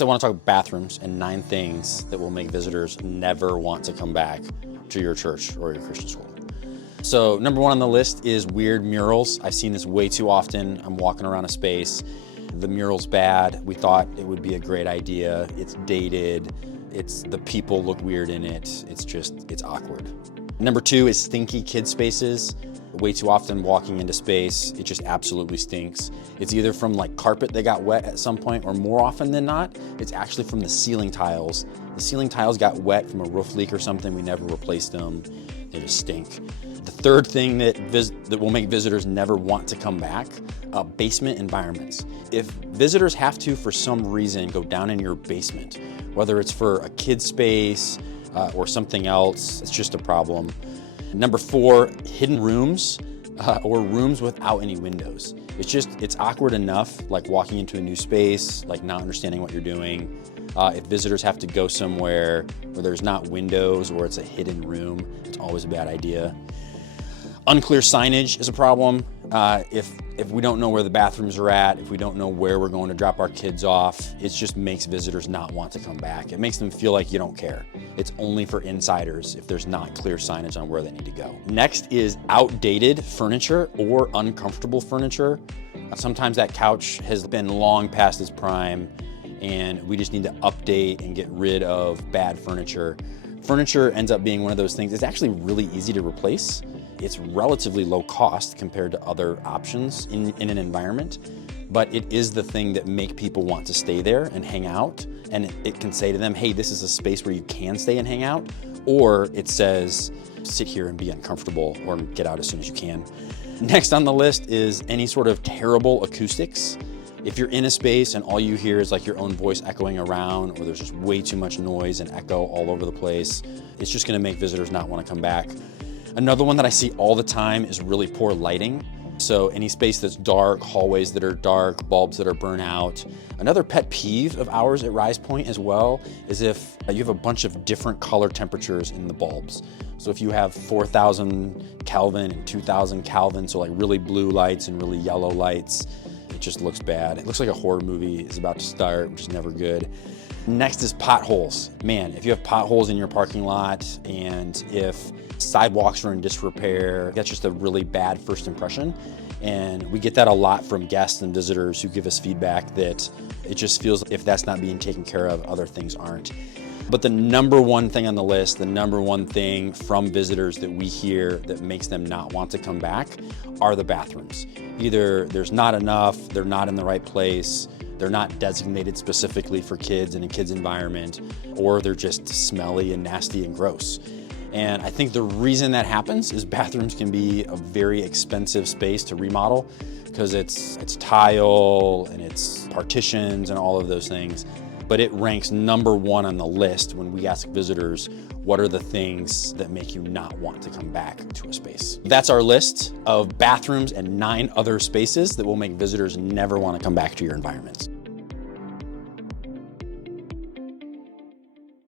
I want to talk bathrooms and 9 things that will make visitors never want to come back to your church or your Christian school. So number 1 on the list is weird murals. I've seen this way too often. I'm walking around a space, the mural's bad. We thought it would be a great idea. It's dated. The people look weird in it. It's awkward. Number 2 is stinky kid spaces. Way too often walking into space, it just absolutely stinks. It's either from like carpet that got wet at some point, or more often than not, it's actually from the ceiling tiles. The ceiling tiles got wet from a roof leak or something. We never replaced them. They just stink. The third thing that will make visitors never want to come back, basement environments. If visitors have to, for some reason, go down in your basement, whether it's for a kid space or something else, it's just a problem. Number 4, hidden rooms or rooms without any windows. It's awkward enough, like walking into a new space, like not understanding what you're doing. If visitors have to go somewhere where there's not windows or it's a hidden room, it's always a bad idea. Unclear signage is a problem. If we don't know where the bathrooms are at, if we don't know where we're going to drop our kids off, it just makes visitors not want to come back. It makes them feel like you don't care. It's only for insiders if there's not clear signage on where they need to go. Next is outdated furniture or uncomfortable furniture. Sometimes that couch has been long past its prime and we just need to update and get rid of bad furniture. Furniture ends up being one of those things. It's actually really easy to replace. It's relatively low cost compared to other options in an environment, but it is the thing that make people want to stay there and hang out. And it can say to them, hey, this is a space where you can stay and hang out, or it says, sit here and be uncomfortable or get out as soon as you can. Next on the list is any sort of terrible acoustics. If you're in a space and all you hear is like your own voice echoing around, or there's just way too much noise and echo all over the place, it's just gonna make visitors not wanna come back. Another one that I see all the time is really poor lighting. So any space that's dark, hallways that are dark, bulbs that are burnt out. Another pet peeve of ours at Risepointe as well is if you have a bunch of different color temperatures in the bulbs. So if you have 4,000 Kelvin and 2,000 Kelvin, so like really blue lights and really yellow lights, it just looks bad. It looks like a horror movie is about to start, which is never good. Next is potholes. Man, if you have potholes in your parking lot and if sidewalks are in disrepair, that's just a really bad first impression. And we get that a lot from guests and visitors who give us feedback that it just feels if that's not being taken care of, other things aren't. But the number 1 thing on the list, the number 1 thing from visitors that we hear that makes them not want to come back are the bathrooms. Either there's not enough, they're not in the right place, they're not designated specifically for kids in a kid's environment, or they're just smelly and nasty and gross. And I think the reason that happens is bathrooms can be a very expensive space to remodel because it's tile and it's partitions and all of those things. But it ranks number 1 on the list when we ask visitors, what are the things that make you not want to come back to a space? That's our list of bathrooms and 9 other spaces that will make visitors never want to come back to your environments.